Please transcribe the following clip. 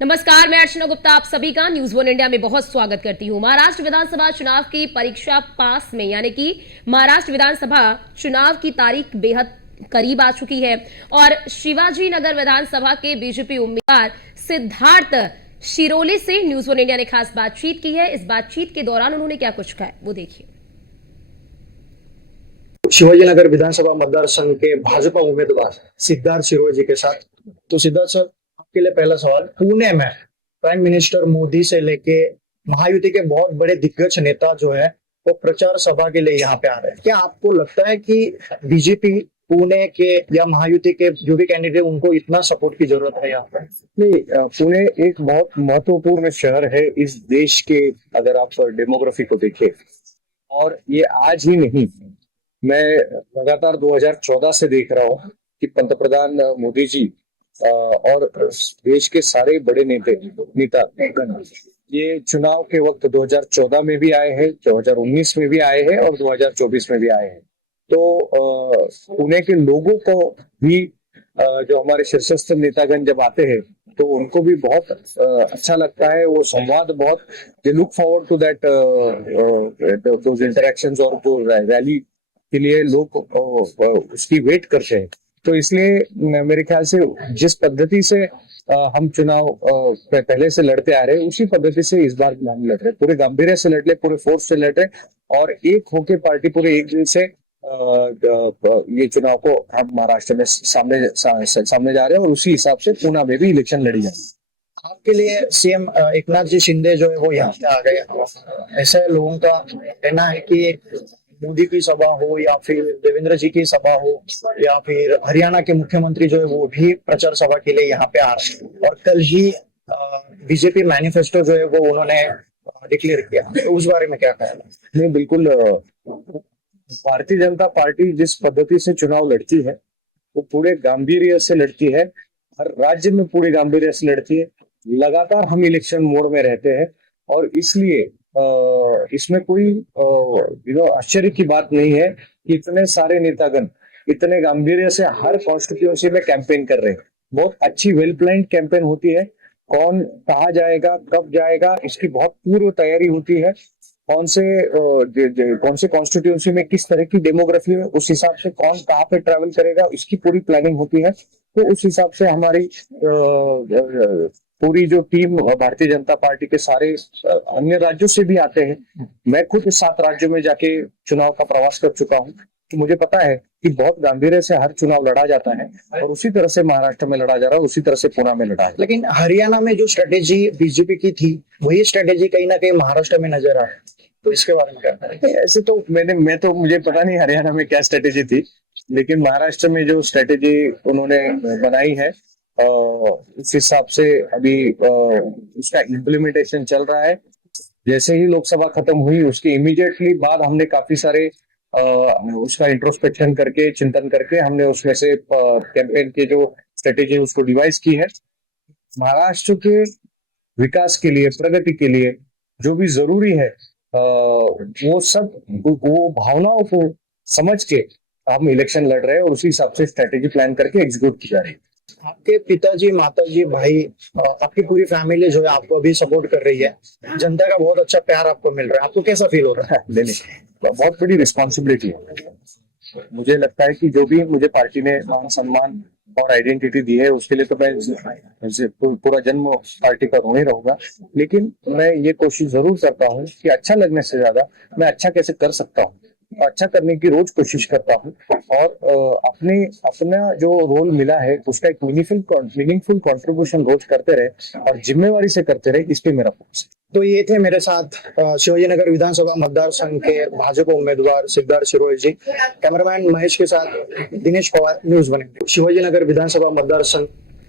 नमस्कार, मैं अर्चना गुप्ता आप सभी का न्यूज वन इंडिया में बहुत स्वागत करती हूं। महाराष्ट्र विधानसभा चुनाव की परीक्षा पास में यानी कि महाराष्ट्र विधानसभा चुनाव की तारीख बेहद करीब आ चुकी है और शिवाजी नगर विधानसभा के बीजेपी उम्मीदवार सिद्धार्थ शिरोले से न्यूज वन इंडिया ने खास बातचीत की है। इस बातचीत के दौरान उन्होंने क्या कुछ कहा वो देखिए। शिवाजीनगर विधानसभा मतदार संघ के भाजपा उम्मीदवार सिद्धार्थ शिरोले जी के साथ। तो सिद्धार्थ सर, आपके लिए पहला सवाल, पुणे में प्राइम मिनिस्टर मोदी से लेके महायुति के बहुत बड़े दिग्गज नेता जो है वो प्रचार सभा के लिए यहाँ पे आ रहे हैं। क्या आपको लगता है कि बीजेपी पुणे के या महायुति के जो भी कैंडिडेट उनको इतना सपोर्ट की जरूरत है यहाँ पे? नहीं, पुणे एक बहुत महत्वपूर्ण शहर है इस देश के, अगर आप डेमोग्राफी को देखें। और ये आज ही नहीं, मैं लगातार 2014 से देख रहा हूँ कि पंतप्रधान मोदी जी और देश के सारे बड़े नेता ये चुनाव के वक्त 2014 में भी आए हैं, 2019 में भी आए हैं और 2024 में भी आए हैं। तो पुणे के लोगों को भी जो हमारे शीर्षस्थ नेतागण जब आते हैं तो उनको भी बहुत अच्छा लगता है। वो संवाद बहुत, they look forward to that those interactions, और जो रैली के लिए लोग उसकी वेट करते हैं। तो इसलिए मेरे ख्याल से जिस पद्धति से हम चुनाव पहले से लड़ते आ रहे हैं उसी पद्धति से इस बार हम लड़ रहे हैं, पूरे गांभीर्य से लड़ रहे, पूरे फोर्स से लड़ रहे और एक होके पार्टी पूरे एक दिन से ये चुनाव को हम महाराष्ट्र में सामने जा रहे हैं और उसी हिसाब से पुणे में भी इलेक्शन लड़ी जाएगी। आपके लिए सीएम एकनाथ जी शिंदे जो है वो यहाँ पे आ गए। ऐसे लोगों का कहना है कि मोदी की सभा हो या फिर देवेंद्र जी की सभा हो या फिर हरियाणा के मुख्यमंत्री जो है वो भी प्रचार सभा के लिए यहाँ पे आ रहे हैं। और कल ही बीजेपी मैनिफेस्टो जो है वो उन्होंने डिक्लेयर किया, तो उस बारे में क्या कहना? नहीं, बिल्कुल, भारतीय जनता पार्टी जिस पद्धति से चुनाव लड़ती है वो पूरे गांभीर्य से लड़ती है, हर राज्य में पूरे गांभीर्य से लड़ती है। लगातार हम इलेक्शन मोड में रहते हैं और इसलिए इसमें कोई आश्चर्य की बात नहीं है कि इतने सारे नेतागण इतने गांभीर्य से हर कॉन्स्टिट्यूएंसी में कैंपेन कर रहे हैं। बहुत अच्छी वेल प्लान्ड कैंपेन होती है। कौन कहाँ जाएगा, कब जाएगा, इसकी बहुत पूर्व तैयारी होती है। कौन से कॉन्स्टिट्यूएंसी में किस तरह की डेमोग्राफी है, उस हिसाब से कौन कहाँ पे ट्रैवल करेगा, इसकी पूरी प्लानिंग होती है। तो उस हिसाब से हमारी पूरी जो टीम भारतीय जनता पार्टी के सारे अन्य राज्यों से भी आते हैं। मैं खुद इस 7 राज्यों में जाके चुनाव का प्रवास कर चुका हूँ, तो मुझे पता है कि बहुत गांभीर्य से हर चुनाव लड़ा जाता है और उसी तरह से महाराष्ट्र में लड़ा जा रहा है, उसी तरह से पुणे में लड़ा है। लेकिन हरियाणा में जो स्ट्रेटेजी बीजेपी की थी वही स्ट्रेटेजी कहीं ना कहीं महाराष्ट्र में नजर आ रही है, तो इसके बारे में क्या है? ऐसे तो मुझे पता नहीं हरियाणा में क्या स्ट्रेटेजी थी, लेकिन महाराष्ट्र में जो स्ट्रेटेजी उन्होंने बनाई है उस हिसाब से अभी उसका इम्प्लीमेंटेशन चल रहा है। जैसे ही लोकसभा खत्म हुई उसके इमीडिएटली बाद हमने काफी सारे उसका इंट्रोस्पेक्शन करके, चिंतन करके हमने उसमें से कैंपेन के जो स्ट्रेटेजी उसको डिवाइस की है। महाराष्ट्र के विकास के लिए, प्रगति के लिए जो भी जरूरी है वो सब, वो भावनाओं को समझ के हम इलेक्शन लड़ रहे हैं और उसी हिसाब से स्ट्रेटेजी प्लान करके एग्जीक्यूट की जा रही है। आपके पिताजी, माताजी, भाई, आपकी पूरी फैमिली जो है आपको अभी सपोर्ट कर रही है, जनता का बहुत अच्छा प्यार आपको मिल रहा है, आपको कैसा फील हो रहा है? नहीं, बहुत बड़ी रिस्पॉन्सिबिलिटी है। मुझे लगता है कि जो भी मुझे पार्टी ने मान सम्मान और आइडेंटिटी दी है उसके लिए तो मैं पूरा जन्म पार्टी का ऋणी रहूंगा। लेकिन मैं ये कोशिश जरूर करता हूँ कि अच्छा लगने से ज्यादा मैं अच्छा कैसे कर सकता हूँ, अच्छा करने की रोज कोशिश करता हूँ और अपना जो रोल मिला है उसका एक मीनिंगफुल कंट्रीब्यूशन रोज करते रहे और जिम्मेवारी से करते रहे, इस पे मेरा फोकस है। तो ये थे मेरे साथ शिवाजीनगर विधानसभा मतदार संघ के भाजपा उम्मीदवार सिद्धार्थ शिरोले जी। कैमरामैन महेश के साथ दिनेश पवार, न्यूज वन। शिवाजीनगर विधानसभा मतदार संघ